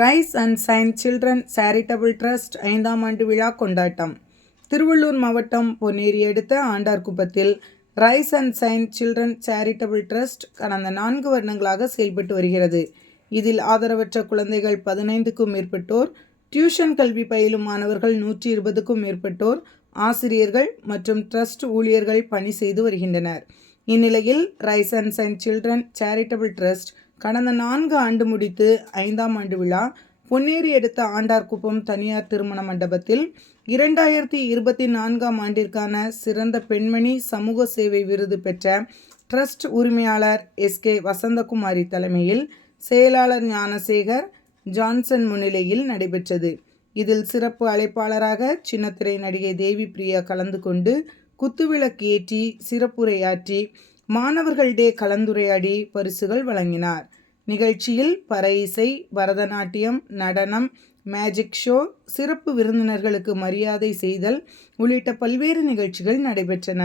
Rise and shine children charitable trust ஐந்தாம் ஆண்டு விழா கொண்டாட்டம். திருவள்ளூர் மாவட்டம் பொன்னேரி அடுத்த ஆண்டார்குப்பத்தில் rise and shine children charitable trust கடந்த நான்கு வருடங்களாக செயல்பட்டு வருகிறது. இதில் ஆதரவற்ற குழந்தைகள் பதினைந்துக்கும் மேற்பட்டோர் டியூஷன் கல்வி பயிலும் மாணவர்கள் நூற்றி இருபதுக்கும் மேற்பட்டோர் ஆசிரியர்கள் மற்றும் ட்ரஸ்ட் ஊழியர்கள் பணி செய்து வருகின்றனர். இந்நிலையில் rise and shine children charitable trust கடந்த நான்கு ஆண்டு முடித்து ஐந்தாம் ஆண்டு விழா பொன்னேரி எடுத்த ஆண்டார்குப்பம் தனியார் திருமண மண்டபத்தில் இரண்டாயிரத்தி இருபத்தி நான்காம் ஆண்டிற்கான சிறந்த பெண்மணி சமூக சேவை விருது பெற்ற ட்ரஸ்ட் உரிமையாளர் எஸ்கே வசந்தகுமாரி தலைமையில் செயலாளர் ஞானசேகர் ஜான்சன் முன்னிலையில் நடைபெற்றது. இதில் சிறப்பு அழைப்பாளராக சின்னத்திரை நடிகை தேவி பிரியா கலந்து கொண்டு குத்துவிளக்கு ஏற்றி சிறப்புரையாற்றி மாணவர்களிடையே கலந்துரையாடி பரிசுகள் வழங்கினார். நிகழ்ச்சியில் பற இசை பரதநாட்டியம் நடனம் மேஜிக் ஷோ சிறப்பு விருந்தினர்களுக்கு மரியாதை செய்தல் உள்ளிட்ட பல்வேறு நிகழ்ச்சிகள் நடைபெற்றன.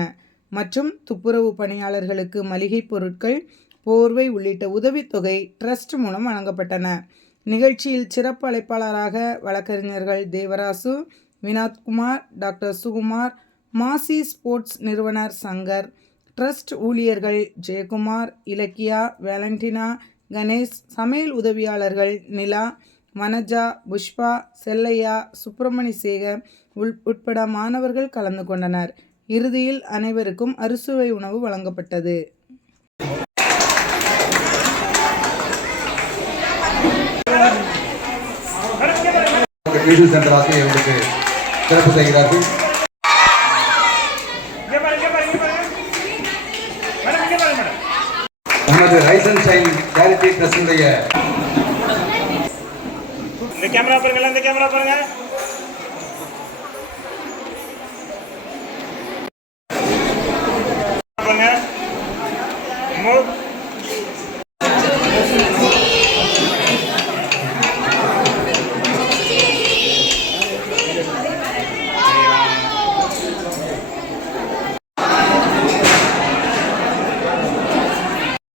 மற்றும் துப்புரவு பணியாளர்களுக்கு மளிகைப் பொருட்கள் போர்வை உள்ளிட்ட உதவித்தொகை ட்ரஸ்ட் மூலம் வழங்கப்பட்டன. நிகழ்ச்சியில் சிறப்பு அழைப்பாளராக வழக்கறிஞர்கள் தேவராசு வினோத்குமார் டாக்டர் சுகுமார் மாசி ஸ்போர்ட்ஸ் நிறுவனர் சங்கர் ட்ரஸ்ட் ஊழியர்கள் ஜெயக்குமார் இலக்கியா வேலண்டினா கணேஷ் சமையல் உதவியாளர்கள் நிலா மனஜா புஷ்பா செல்லையா சுப்பிரமணி சேகர் உள் உட்பட மாணவர்கள் கலந்து கொண்டனர். இறுதியில் அனைவருக்கும் அறுசுவை உணவு வழங்கப்பட்டது. டியூஷன் சிறப்பு செய்கிறார்கள் இங்க பாருங்க இங்க பாருங்க இங்க பாருங்க மேடம் இங்க பாருங்க மேடம் நமது ரைஸ் அண்ட் ஷைன் சேரிட்டி ட்ரஸ்டினுடைய இந்த கேமரா பாருங்க இந்த கேமரா பாருங்கள் பாருங்க மூவ்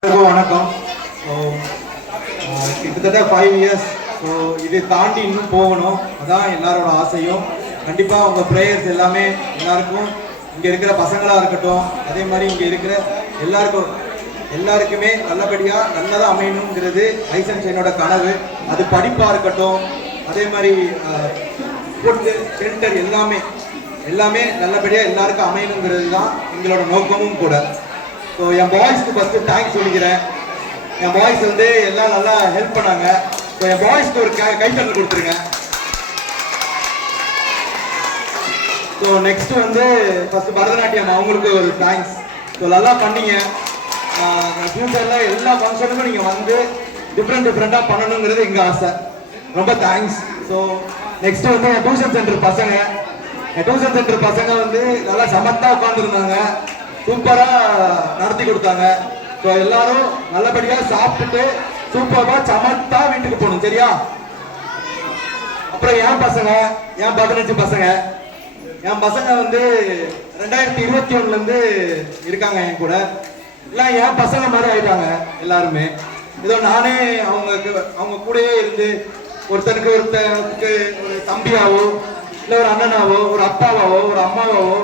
எல்லாருக்கும் வணக்கம் ஸோ கிட்டத்தட்ட ஃபைவ் இயர்ஸ் ஸோ இதை தாண்டி இன்னும் போகணும். அதான் எல்லாரோட ஆசையும். கண்டிப்பாக உங்கள் ப்ரேயர்ஸ் எல்லாமே எல்லாருக்கும் இங்கே இருக்கிற பசங்களாக இருக்கட்டும் அதே மாதிரி இங்கே இருக்கிற எல்லாருக்கும் எல்லாருக்குமே நல்லபடியாக நல்லதாக அமையணுங்கிறது லைசன்ஸ் என்னோட கனவு. அது படிப்பாக இருக்கட்டும் அதே மாதிரி ஃபுட்டு சென்டர் எல்லாமே எல்லாமே நல்லபடியாக எல்லாருக்கும் அமையணுங்கிறது தான் எங்களோட நோக்கமும் கூட. ஸோ என் பாய்ஸ்க்கு ஃபஸ்ட்டு தேங்க்ஸ் சொல்லிக்கிறேன். என் பாய்ஸ் வந்து எல்லாம் நல்லா ஹெல்ப் பண்ணாங்க. இப்போ என் பாய்ஸ்க்கு ஒரு கை கைத்தட்டல் கொடுத்துருங்க. ஸோ நெக்ஸ்ட் வந்து ஃபர்ஸ்ட் பரதநாட்டியம் அவங்களுக்கு ஒரு தேங்க்ஸ் ஸோ நல்லா பண்ணீங்க. ஃபியூச்சரில் எல்லா ஃபங்க்ஷனுக்கும் நீங்கள் வந்து டிஃப்ரெண்ட் டிஃப்ரெண்ட்டாக பண்ணணுங்கிறது எங்கள் ஆசை. ரொம்ப தேங்க்ஸ் ஸோ நெக்ஸ்ட் வந்து என் டியூஷன் சென்டர் பசங்க. என் டியூஷன் சென்டர் பசங்க வந்து நல்லா சமத்தாக உட்காந்துருந்தாங்க சூப்பராக நடத்தி கொடுத்தாங்க. ஸோ எல்லாரும் நல்லபடியாக சாப்பிட்டுட்டு சூப்பராக சமத்தா வீட்டுக்கு போகணும் சரியா? அப்புறம் என் பசங்க என் பதினஞ்சு பசங்க. என் பசங்க வந்து ரெண்டாயிரத்தி இருபத்தி ஒண்ணுல இருந்து இருக்காங்க என் கூட. எல்லாம் என் பசங்க மாதிரி ஆயிட்டாங்க எல்லாருமே. ஏதோ நானே அவங்க அவங்க கூடயே இருந்து ஒருத்தனுக்கு ஒருத்தனுக்கு ஒரு தம்பியாவோ இல்லை ஒரு அண்ணனாவோ ஒரு அப்பாவாவோ ஒரு அம்மாவாவோ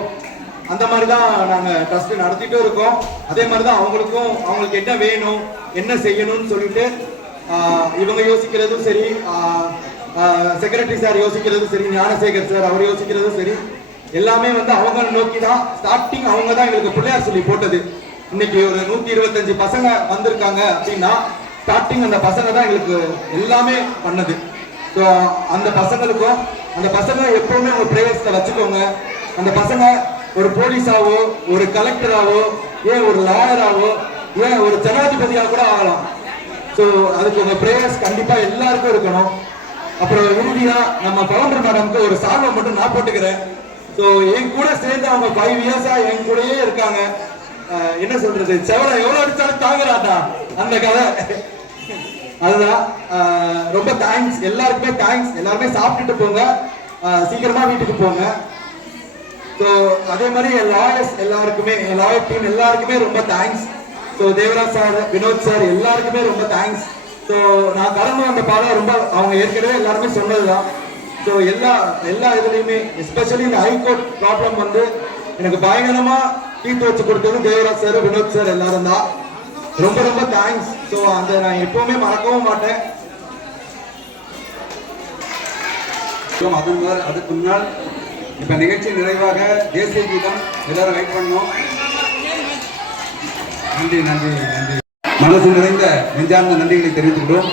அந்த மாதிரி தான் நாங்கள் ட்ரஸ்ட் நடத்திட்டும் இருக்கோம். அதே மாதிரி தான் அவங்களுக்கும் அவங்களுக்கு என்ன வேணும் என்ன செய்யணும்னு சொல்லிட்டு இவங்க யோசிக்கிறதும் சரி செக்ரட்டரி சார் யோசிக்கிறதும் சரி ஞானசேகர் சார் அவர் யோசிக்கிறதும் சரி எல்லாமே வந்து அவங்க நோக்கி தான் ஸ்டார்டிங் அவங்க தான் எங்களுக்கு பிள்ளையார் சொல்லி போட்டது. இன்னைக்கு ஒரு நூத்தி இருபத்தஞ்சு பசங்க வந்திருக்காங்க அப்படின்னா ஸ்டார்டிங் அந்த பசங்க தான் எங்களுக்கு எல்லாமே பண்ணது. ஸோ அந்த பசங்களுக்கும் அந்த பசங்க எப்பவுமே உங்க பிரேயர்ஸ்ல வச்சுக்கோங்க. அந்த பசங்க ஒரு போலீஸாவோ ஒரு கலெக்டராவோ ஏன் ஒரு லாயராவோ ஏன் ஒரு ஜனாதிபதியா கூட ஆகலாம். ஸோ அதுக்கு உங்க பிரேயர்ஸ் கண்டிப்பா எல்லாருக்கும் இருக்கணும். அப்புறம் இறுதியா நம்ம பவுண்டர் மேடம்க்கு ஒரு சால்வை மட்டும் நான் போட்டுக்கிறேன். ஸோ என் கூட சேர்ந்து அவங்க ஃபைவ் இயர்ஸா என் கூடயே இருக்காங்க. என்ன சொல்றது? செவலை எவ்வளவு அடிச்சாலும் தாங்குறாட்டா அந்த கதை. அதுதான். ரொம்ப தேங்க்ஸ் எல்லாருக்குமே தேங்க்ஸ் எல்லாருமே சாப்பிட்டுட்டு போங்க. சீக்கிரமா வீட்டுக்கு போங்க. ஸோ அதே மாதிரி என் லாயர்ஸ் எல்லாருக்குமே என் லாயர் டீம் எல்லாருக்குமே ரொம்ப thanks so Devaraj sir Vinod sir எல்லாருக்குமே ரொம்ப தேங்க்ஸ் ஸோ நான் கடந்து வந்த பாடம் ரொம்ப அவங்க ஏற்கனவே எல்லாருமே சொன்னதுதான். ஸோ எல்லா எல்லா இதுலையுமே எஸ்பெஷலி இந்த ஹைகோர்ட் ப்ராப்ளம் வந்து எனக்கு பயங்கரமாக தீர்த்து வச்சு கொடுத்தது தேவராஜ் சார் வினோத் சார் எல்லாரும் தான். ரொம்ப ரொம்ப தேங்க்ஸ் ஸோ அந்த நான் எப்பவுமே மறக்கவும் மாட்டேன். அது அதுக்கு முன்னால் இப்ப நிகழ்ச்சி நிறைவாக தேசிய கீதம் எல்லாரும் வெயிட் பண்ணோம் நன்றி நன்றி நன்றி. மனசு நிறைந்த நெஞ்சார்ந்த நன்றிகளை தெரிவித்துக்கிறோம்